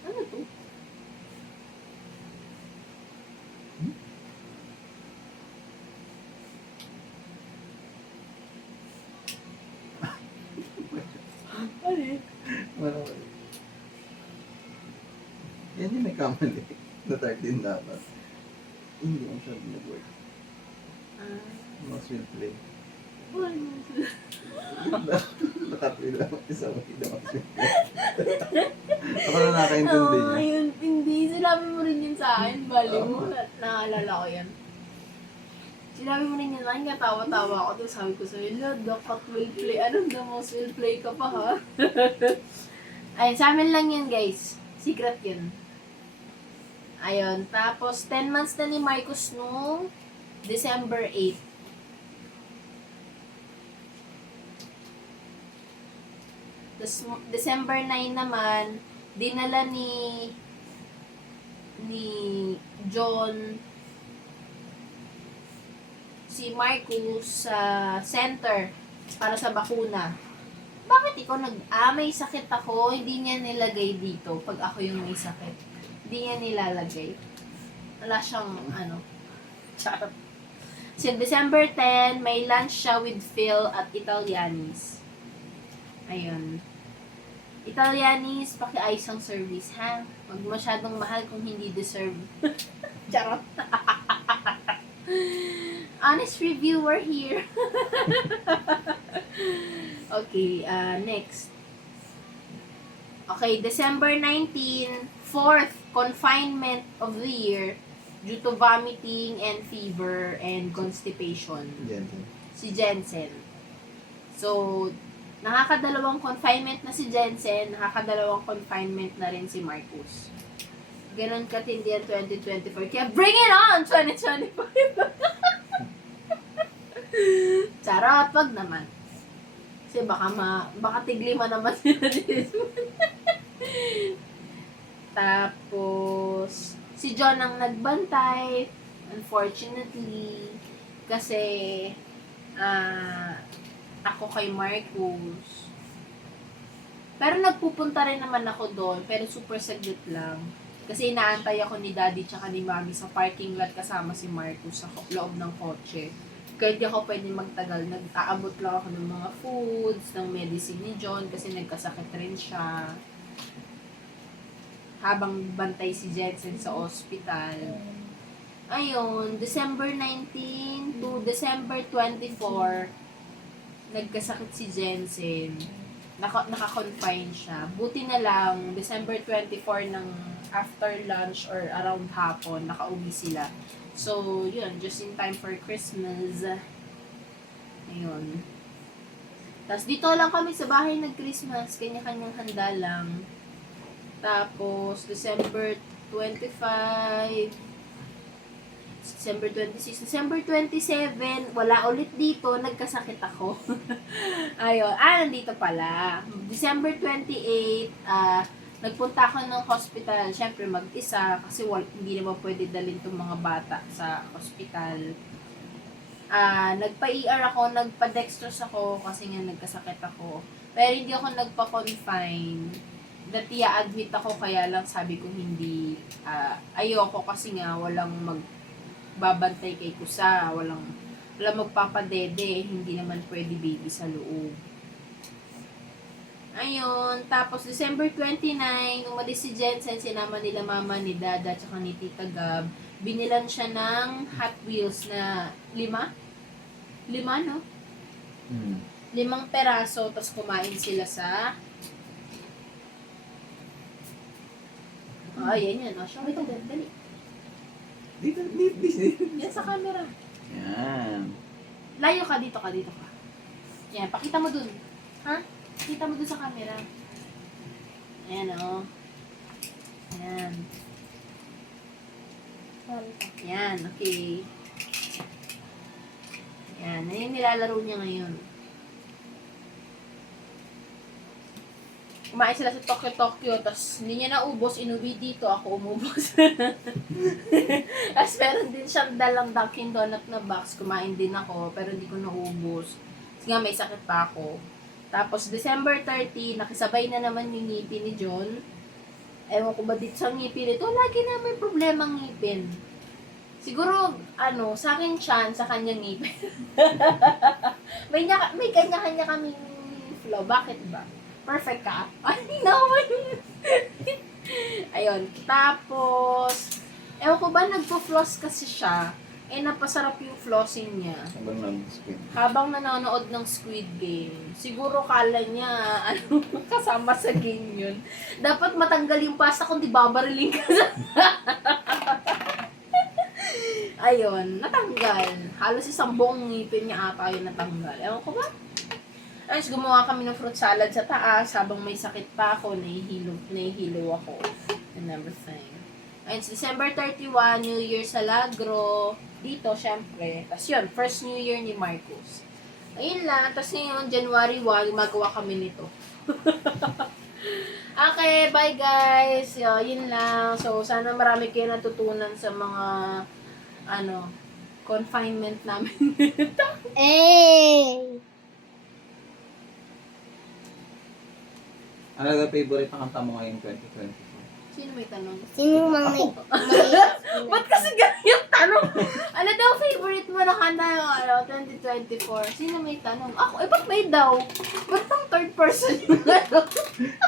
Ano to? Wala. Yan yung may kamali. Na-13 dapat. Hindi mo siya nag-work. Mas will play. Nakapili lang isang makita mas will play. Ako na nakaintindi niya. Yun, hindi. Sinabi mo rin yun sa akin. Bali mo. Naalala ko yan. Sinabi mo rin yun sa akin. Katawa-tawa ako. Tapos sabi ko sa'yo, the cat will play. Anong the most will play ka pa ha? Ayun, sa amin lang yun guys. Secret yun. Ayun. Tapos, 10 months na ni Marcus nung December 8. Tapos, December 9 naman, dinala ni John si Marcus sa center para sa bakuna. Bakit ikaw may sakit ako, hindi niya nilagay dito pag ako yung may sakit? Hindi niya nilalagay. Wala siyang, charot. So, December 10, may lunch siya with Phil at Italianis. Ayun. Italianis, paki-ayos ang service, ha? Huwag masyadong mahal kung hindi deserve. Charot. Honest reviewer here. Okay, next. Okay, December 19, 4th confinement of the year due to vomiting and fever and constipation. Jensen. Si Jensen. So, nakakadalawang confinement na si Jensen, nakakadalawang confinement na rin si Marcus. Ganon katindi ang 2024. Kaya bring it on, 2025! Charot, wag naman. Kasi baka tiglima naman sila dito. Tapos, si John ang nagbantay, unfortunately, kasi ako kay Marcus, Pero nagpupunta rin naman ako doon, pero super saglit lang. Kasi inaantay ako ni Daddy tsaka ni Mami sa parking lot kasama si Marcus sa loob ng kotse. Kaya di ako pwede magtagal. Nag-aabot lang ako ng mga foods, ng medicine ni John kasi nagkasakit rin siya. Habang bantay si Jensen sa ospital. Ayun, December 19 to December 24, nagkasakit si Jensen. Naka-confine siya. Buti na lang, December 24 ng after lunch or around hapon, nakauwi sila. So, yun, just in time for Christmas. Ayun. Tapos dito lang kami sa bahay nag-Christmas, kanya-kanyang handa lang. Tapos, December 25, December 26, December 27, wala ulit dito, nagkasakit ako. Ayun, nandito pala. December 28, nagpunta ako ng hospital, syempre mag-isa, kasi hindi naman pwede dalhin itong mga bata sa hospital. Nagpa-ER ako, nagpa-dextrose ako, kasi nga nagkasakit ako. Pero hindi ako nagpa-confine. Dati admit ako, kaya lang sabi ko hindi, ayoko kasi nga walang babantay kay Kusa, walang magpapadede, hindi naman pwede baby sa loob. Ayun, tapos December 29, umalis si Jensen, sinama nila mama ni Dada, tsaka ni Tita Gab, binilan siya ng Hot Wheels na 5, no? 5 peraso, tapos kumain sila sa yan. Show it again, dali. Dito. Yan sa camera. Yan. Layo ka, dito ka. Yan, pakita mo dun. Ha? Pakita mo dun sa camera. Ayan, Ayan. Yan, okay. Yan, yung nilalaro niya ngayon. Kumain sila sa Tokyo, tapos hindi niya naubos, inuwi dito, ako umubos. Tapos meron din siyang dalang Dunkin Donut na box, kumain din ako, pero hindi ko naubos. Kasi nga may sakit pa ako. Tapos December 30, nakisabay na naman yung ngipin ni John. Ewan ko ba dito sa ngipin ito, lagi na may problemang ngipin. Siguro, sa akin siya, sa kanyang ngipin. may kanya-kanya kaming flow, bakit ba? Perfect ka. Ay, naman. Ayun. Tapos, ewan ko ba, nagpo-floss kasi siya. Napasarap yung flossing niya. Habang nanonood ng Squid Game. Siguro kala niya, kasama sa game yun. Dapat matanggal yung pasta kundi babariling ka sa... Ayun, natanggal. Halos isang buong ngipin niya ata yun natanggal. Ewan ko ba? Ayos, gumawa kami ng fruit salad sa taas habang may sakit pa ako, nahihilo ako and everything. Ayos, December 31, New Year sa Lagro. Dito, syempre. Tapos yun, first New Year ni Marcos. Ayun lang. Tapos ngayon, January 1, magawa kami nito. Okay, bye guys. Yun lang. So, sana marami kayo natutunan sa mga, confinement namin. Ano na favorite na kanta mo ngayong 2024? Sino may tanong? Sino mang may Ba't kasi ganyan yung tanong? Ano daw favorite mo na kanta yung 2024? Sino may tanong? Ako, ba't may daw? Ba't pang third person yung ano?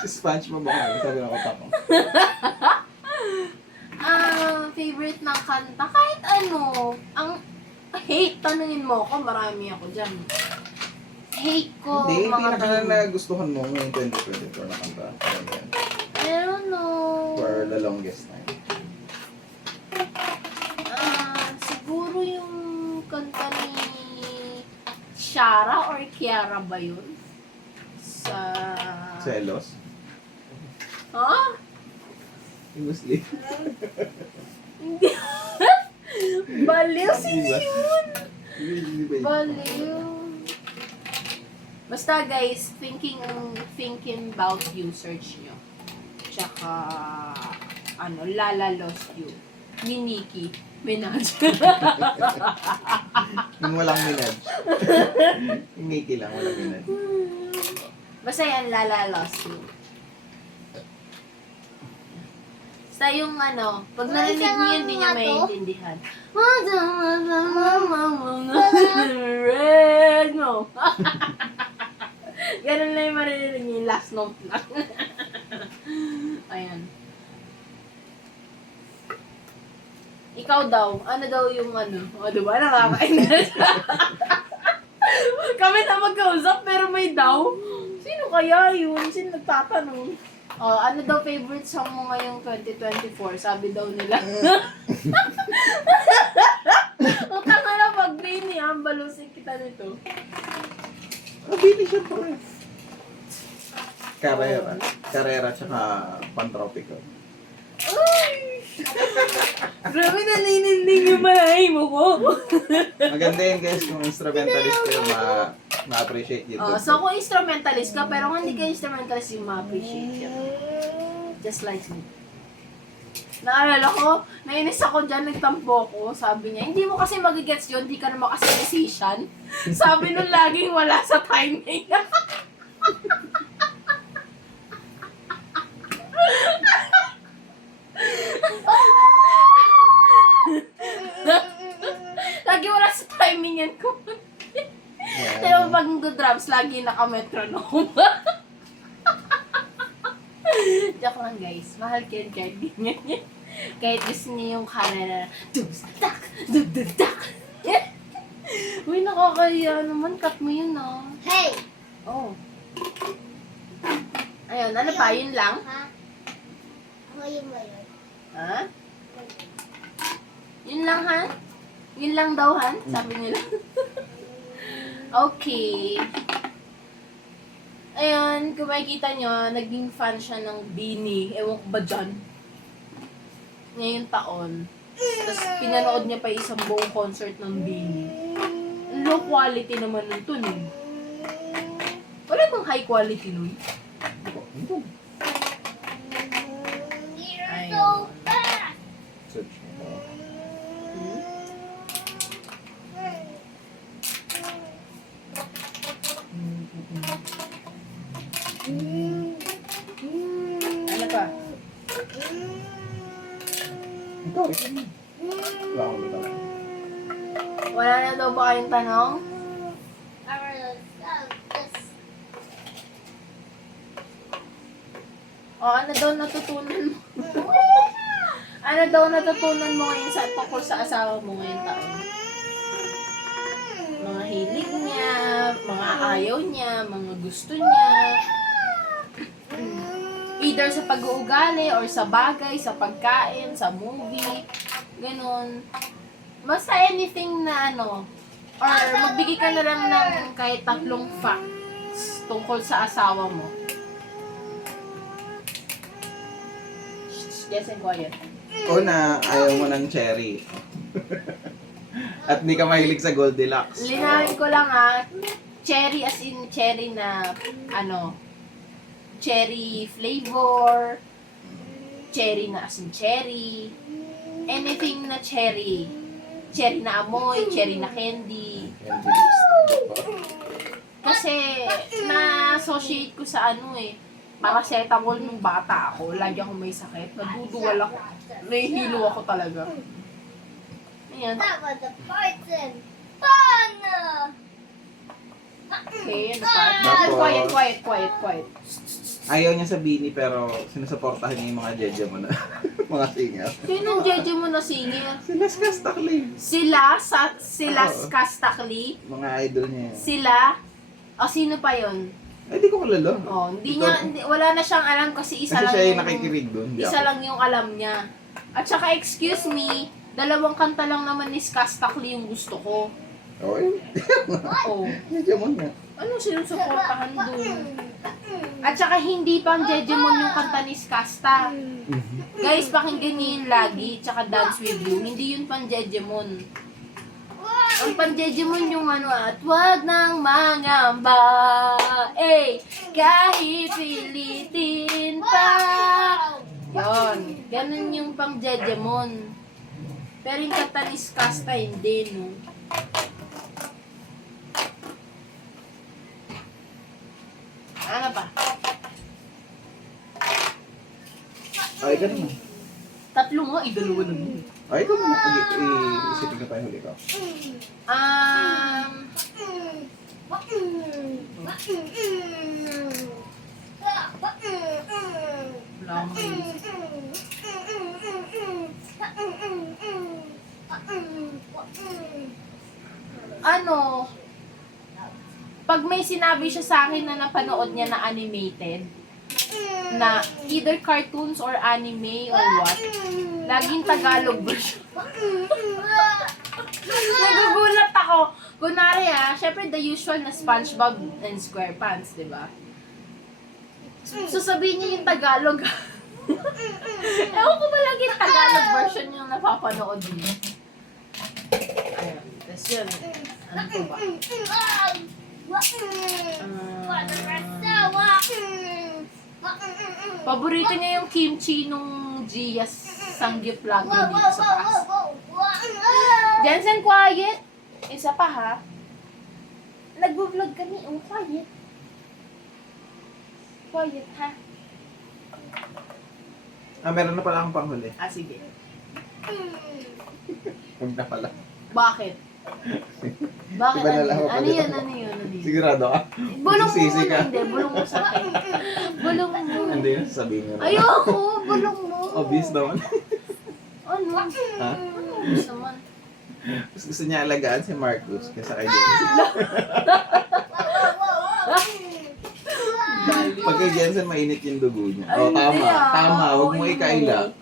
Si SpongeBob ako. Sabi na ko tapos. Favorite ng kanta? Kahit ano. Ang hate, tanungin mo ako, marami ako dyan. Hate ko, Hindi mga pinaka nagustuhan mo ngayong 2024 na kanta. I don't know. For the longest time. Siguro yung kanta ni Shara or Kiara ba yun? Celos? Ha? Muslim. Hindi. Baliw, sino yun? Hindi ba yun? Baliw. Basta guys, thinking about you, search nyo. Tsaka, Lala Lost You. Ni Nicki Minaj. Yung walang Minaj. Yung Nicki lang, walang Minaj. Basta yan, Lala Lost You. Basta yung ano, pag narinig niyo yun, hindi niya maintindihan. Red mo. Ganun lang yung maririnig niyo, yung last note lang. Ayan. Ikaw daw, ano daw yung ano? O, diba? Nakakainis. Kami na magkausap, pero may daw. Sino kaya yun? Sino nagtatanong? Oh, ano daw favorite song mo ngayong 2024? Sabi daw nila. Utang ka na pag Bini, balusin kita nito. Bini siya po rin. Carrera tsaka Pantropico. Ay! Grabe, nanininding yung malahay mo ko. Maganda yun guys, kung instrumentalist kayo, ma-appreciate dito. Oh, so kung instrumentalist ka, pero kung hindi ka instrumentalist, yung ma-appreciate ka. Just like me. Naalala ko, nainis ako dyan, nagtampo ko. Sabi niya, hindi mo kasi magigets yun, hindi ka naman kasi musician. Sabi nun laging wala sa timing. Lagi wala sa timing yan ko. Pero pag drums, lagi naka-metronome. Joke lang guys. Mahal ko yun kahit ganyan. Kahit gusto niya yung kara na dug-dak, dug-dak. Uy, nakakaya naman. Cut mo yun, no? Hey! Oh. Ayun, ano pa? Yun lang? Ha? Huwag mo yun. Ha? Yun lang, ha? Yun lang daw, han? Sabi nila. Okay. Ayun, kung makikita nyo, naging fan siya ng Bini. Ewan ko ba dyan? Ngayong taon. Tapos pinanood niya pa isang buong concert ng Bini. Low quality naman nun to, eh. Wala bang high quality nun? You're so fast! Search mo. Ano pa? Ito, ito mo. Wala akong dito. Wala na daw ba kayong tanong? O, ano daw natutunan mo? Ano daw natutunan mo ngayon sa tungkol sa asawa mo ngayong taon? Mga hilig niya, mga ayaw niya, mga gusto niya. Either sa pag-uugali or sa bagay, sa pagkain, sa movie, ganun. Basta anything na ano, or magbigay ka na lang ng kahit 3 facts tungkol sa asawa mo. Shh, yes and quiet. Una, ayaw mo ng cherry. At hindi ka mahilig sa Goldilocks. Linawin ko lang cherry as in cherry na ano, cherry flavor, cherry na as in cherry, anything na cherry. Cherry na amoy, cherry na candy. Kasi na-associate ko sa ano paracetamol nung bata ako. Lagi ako may sakit. Naduduwal ako. Nahihilo ako talaga. Ayan. That was a person! Fun! Okay, ano pa? Tapos- Quiet. Ayaw niya sa Bini pero sinusuportahan niya yung mga jeje mo na mga singer. Sinong jeje mo na singer? Sila Skastakli. Sila Oo. Skastakli? Mga idol niya yan. Sila? O sino pa yun? Ay, di ko kilala. Oh, wala na siyang alam kasi isa Kasi lang siya yung nakikinig doon. di isa ako. lang yung alam niya. At saka excuse me, 2 kanta lang naman ni Skastakli yung gusto ko. Oo, yun. Oh, Jeje mo na. anong sinusuportahan doon? At saka hindi pang Jejemon yung kanta ni Skasta. Guys, pakinggan niyo yun lagi, tsaka Dance With You. Hindi yun pang Jejemon. Ang pang Jejemon yung at wag nang mangamba, kahit pilitin pa. Yon, ganun yung pang Jejemon. Pero yung kanta ni Skasta, hindi, no? Ano pa? Ay, ganun mo. Tatlo nga, dalawa lang yun. Ay, ikaw muna. Isipin ko pa yung huli ko. Wala akong maisip. Ano, pag may sinabi siya sa akin na napanood niya na animated, na either cartoons or anime or what, laging Tagalog version. Nagugulat ako. Kunwari syempre the usual na SpongeBob and SquarePants, di ba? So sabihin niya yung Tagalog. Ewan ko ba lagi Tagalog version yung napapanood niya. Ayun. Tapos yun. Ano po ba? Paborito niya yung kimchi nung Gia Sangyup lagi dito sa taas. Jensen, quiet! Isa pa ha. Nagbo-vlog kami. Oh, quiet. Quiet ha. Meron na pala akong panghuli. Sige. Huwag na pala. Bakit? Bakit? Iba na lang ako Ano pala. yun? Ano yun? Ano yun? Sigurado ka? Bulong mo Sisi muna. ka. Hindi, bulong mo sa akin. Bulong mo. Hindi yun, sabihin mo. Ayoko, bulong mo. Obvious naman. Ano? Ha? Ano obvious naman? Mas gusto niya alagaan si Marcus kaysa kay Jensen. Pag kay Jensen, mainit yung dugo niya. Ay, Oh, hindi, tama. Tama, huwag Oo, mo yun ikaila. mo.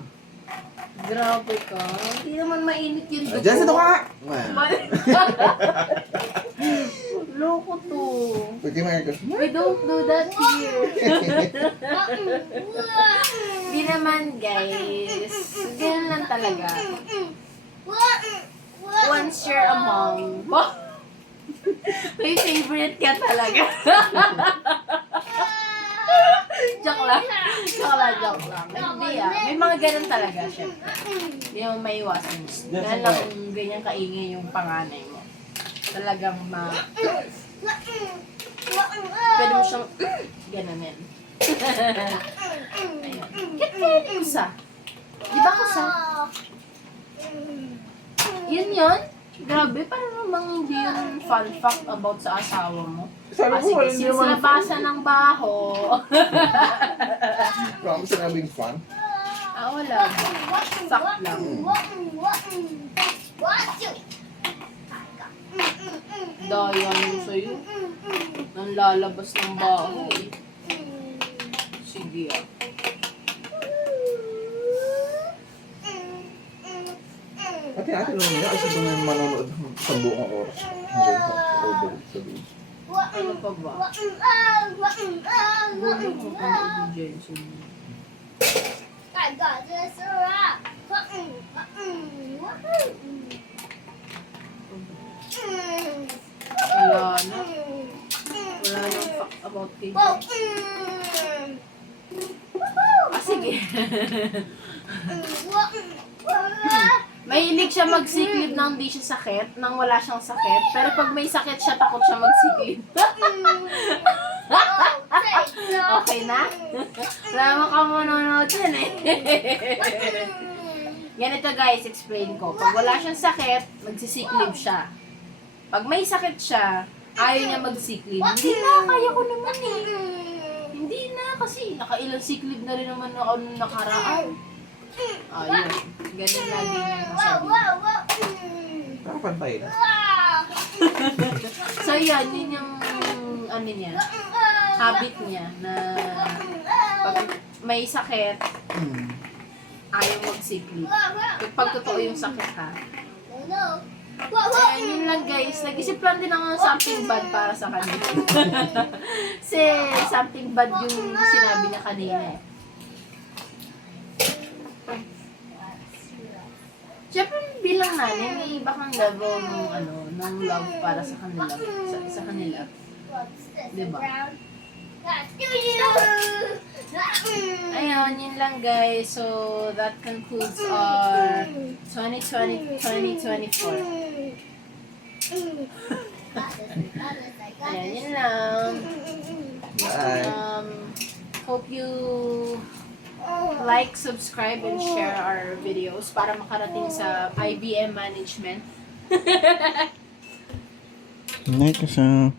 Grabe ka. Hindi naman mainit yung dugo. Jensen, ito ka! Loko to. Pag kay Marcus, We don't do that here. Di naman, guys. Ganyan lang talaga. Once you're among. May favorite ka talaga. Joke lang. Joke lang. Hindi may mga ganun talaga, syempre. Hindi mo maiwasan. Dahil lang ganyan kaingay yung panganay mo. Talagang pwede mo siyang gananin. Ayun. Kit, kusa. Di ba kusa? Yun? Grabe, parang namang hindi yun fun fact about sa asawa mo. sabi ko, Sige, hindi since naman labasan ng baho. Wala mo sinabing fun. Wala. Fact lang. Daya yun sa'yo. Nang lalabas ng baho eh. Sige Ate, naman niya kasi doon yung manonood sa buong oras. Hanggang sa overload sabihin. Ano pa ba? Gulo ko pa ng Jensen. Wala na. Wala nang fact about kay sige. Mahilig siya magsiklib nang hindi siya sakit, nang wala siyang sakit. Pero pag may sakit siya, takot siya magsiklib. Okay na? Wala mo ka manonood yan eh. Ganito guys, explain ko. Pag wala siyang sakit, magsisiklib siya. Pag may sakit siya, ayaw niya magsiklib. Hindi na, kaya ko naman eh. Hindi na, kasi nakailang siklib na rin naman ako nung nakaraan. Yun. Ganun lagi niya sabi. Nakapantay na. So yun yung ano niya, habit niya na pag may sakit, ayaw magsiklib. Pag totoo yung sakit ha. Ayan, yun lang guys. Nag-isip lang din ako ng something bad para sa kanya. Kasi something bad yung sinabi niya kanina eh. Siyempre bilang nanay, may iba kang level ng love para sa kanila. Sa kanila. Diba? Ayun, yun lang guys. So, that concludes our 2020-2024. Ayan, yun lang. Bye. Hope you like, subscribe, and share our videos para makarating sa IBM management. Night ka sa